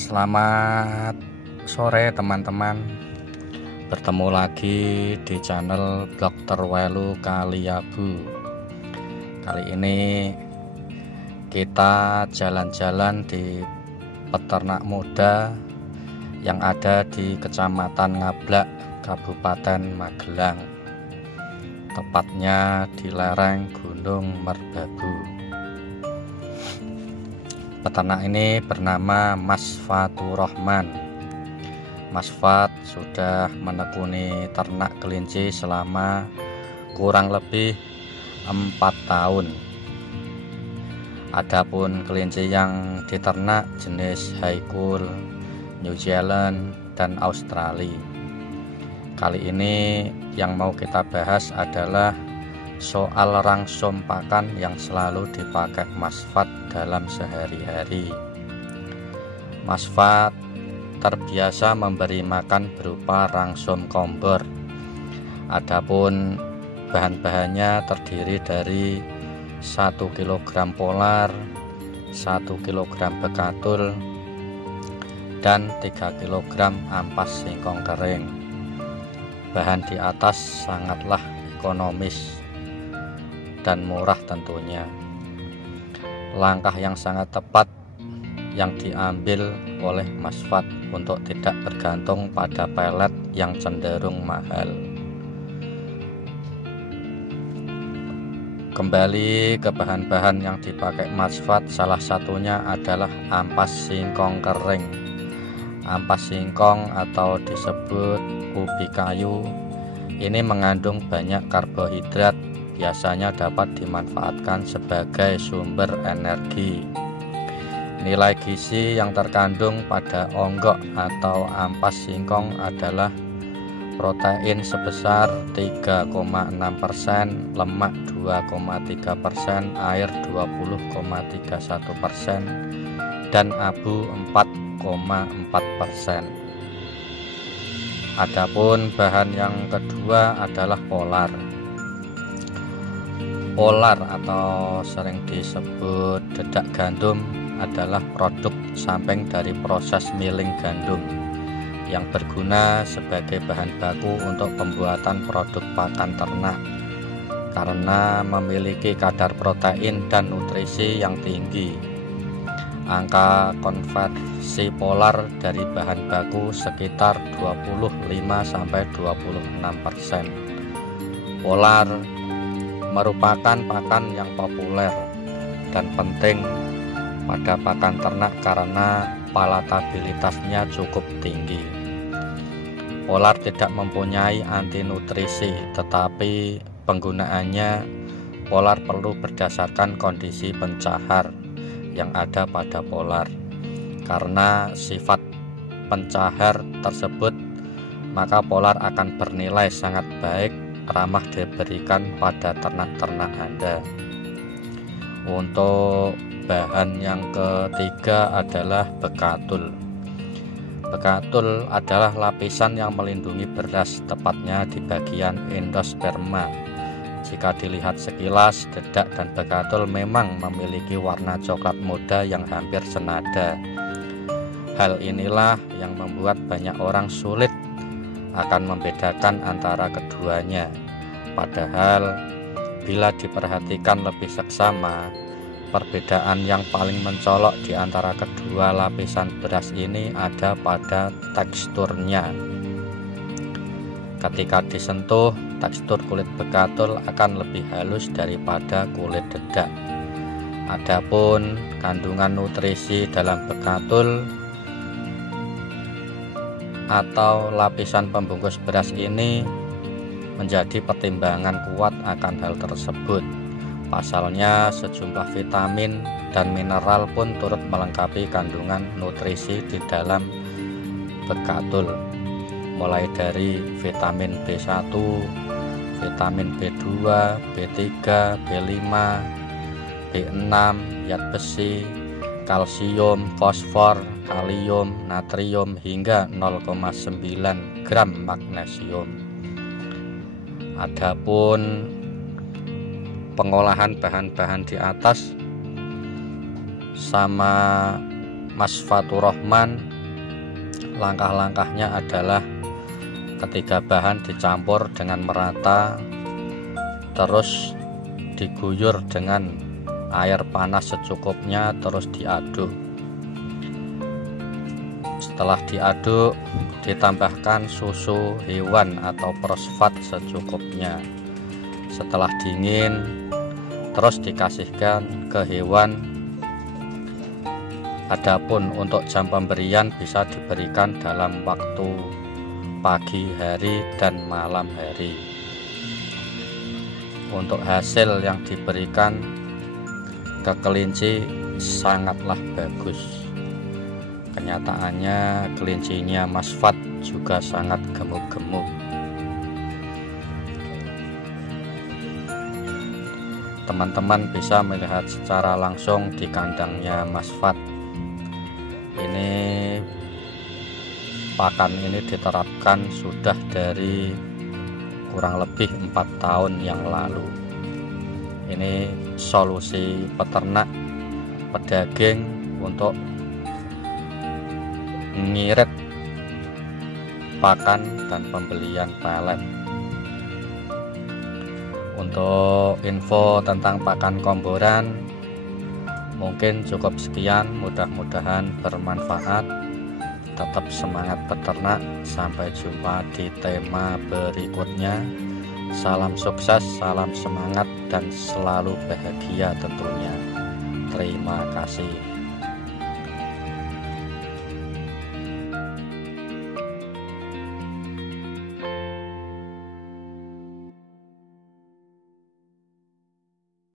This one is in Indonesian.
Selamat sore teman-teman. Bertemu lagi di channel Dr. Welu Kaliabu. Kali ini kita jalan-jalan di peternak muda yang ada di Kecamatan Ngablak, Kabupaten Magelang. Tepatnya di lereng Gunung Merbabu. Peternak ini bernama Mas Faturrahman. Mas Fat sudah menekuni ternak kelinci selama kurang lebih 4 tahun. Adapun kelinci yang diternak jenis Haikul, New Zealand, dan Australia. Kali ini yang mau kita bahas adalah soal rangsum pakan yang selalu dipakai Mas Fat dalam sehari-hari. Mas Fat terbiasa memberi makan berupa rangsum kombor. Adapun bahan-bahannya terdiri dari 1 kg polar, 1 kg bekatul, dan 3 kg ampas singkong kering. Bahan di atas sangatlah ekonomis dan murah tentunya. Langkah yang sangat tepat yang diambil oleh Mas Fat untuk tidak bergantung pada pelet yang cenderung mahal. Kembali ke bahan-bahan yang dipakai Mas Fat, salah satunya adalah ampas singkong kering. Ampas singkong atau disebut ubi kayu ini mengandung banyak karbohidrat, biasanya dapat dimanfaatkan sebagai sumber energi. Nilai gizi yang terkandung pada onggok atau ampas singkong adalah protein sebesar 3,6%, lemak 2,3%, air 20,31%, dan abu 4,4%. Adapun bahan yang kedua adalah polar. Polar atau sering disebut dedak gandum adalah produk samping dari proses milling gandum yang berguna sebagai bahan baku untuk pembuatan produk pakan ternak karena memiliki kadar protein dan nutrisi yang tinggi. Angka konversi polar dari bahan baku sekitar 25-26%. Polar merupakan pakan yang populer dan penting pada pakan ternak karena palatabilitasnya cukup tinggi. Polar tidak mempunyai anti nutrisi, tetapi penggunaannya polar perlu berdasarkan kondisi pencahar yang ada pada polar. Karena sifat pencahar tersebut, maka polar akan bernilai sangat baik, ramah diberikan pada ternak-ternak Anda. Untuk bahan yang ketiga adalah bekatul. Bekatul adalah lapisan yang melindungi beras, tepatnya di bagian endosperma. Jika dilihat sekilas, dedak dan bekatul memang memiliki warna coklat muda yang hampir senada. Hal inilah yang membuat banyak orang sulit akan membedakan antara keduanya. Padahal bila diperhatikan lebih seksama, perbedaan yang paling mencolok di antara kedua lapisan beras ini ada pada teksturnya. Ketika disentuh, tekstur kulit bekatul akan lebih halus daripada kulit dedak. Adapun kandungan nutrisi dalam bekatul atau lapisan pembungkus beras ini menjadi pertimbangan kuat akan hal tersebut. Pasalnya sejumlah vitamin dan mineral pun turut melengkapi kandungan nutrisi di dalam bekatul, mulai dari vitamin B1, vitamin B2, B3, B5, B6, zat besi, kalsium, fosfor, kalium, natrium, hingga 0,9 gram magnesium. Adapun pengolahan bahan-bahan di atas sama Mas Faturrahman langkah-langkahnya adalah ketiga bahan dicampur dengan merata, terus diguyur dengan air panas secukupnya, terus diaduk. Setelah diaduk, ditambahkan susu hewan atau fosfat secukupnya. Setelah dingin, terus dikasihkan ke hewan. Adapun untuk jam pemberian bisa diberikan dalam waktu pagi hari dan malam hari. Untuk hasil yang diberikan ke kelinci sangatlah bagus. Kenyataannya kelincinya Mas Fat juga sangat gemuk-gemuk. Teman-teman bisa melihat secara langsung di kandangnya Mas Fat. Ini pakan ini diterapkan sudah dari kurang lebih 4 tahun yang lalu. Ini solusi peternak pedaging untuk ngirit pakan dan pembelian pelet. Untuk info tentang pakan komboran mungkin cukup sekian, mudah-mudahan bermanfaat. Tetap semangat peternak, sampai jumpa di tema berikutnya. Salam sukses, salam semangat, dan selalu bahagia tentunya. Terima kasih.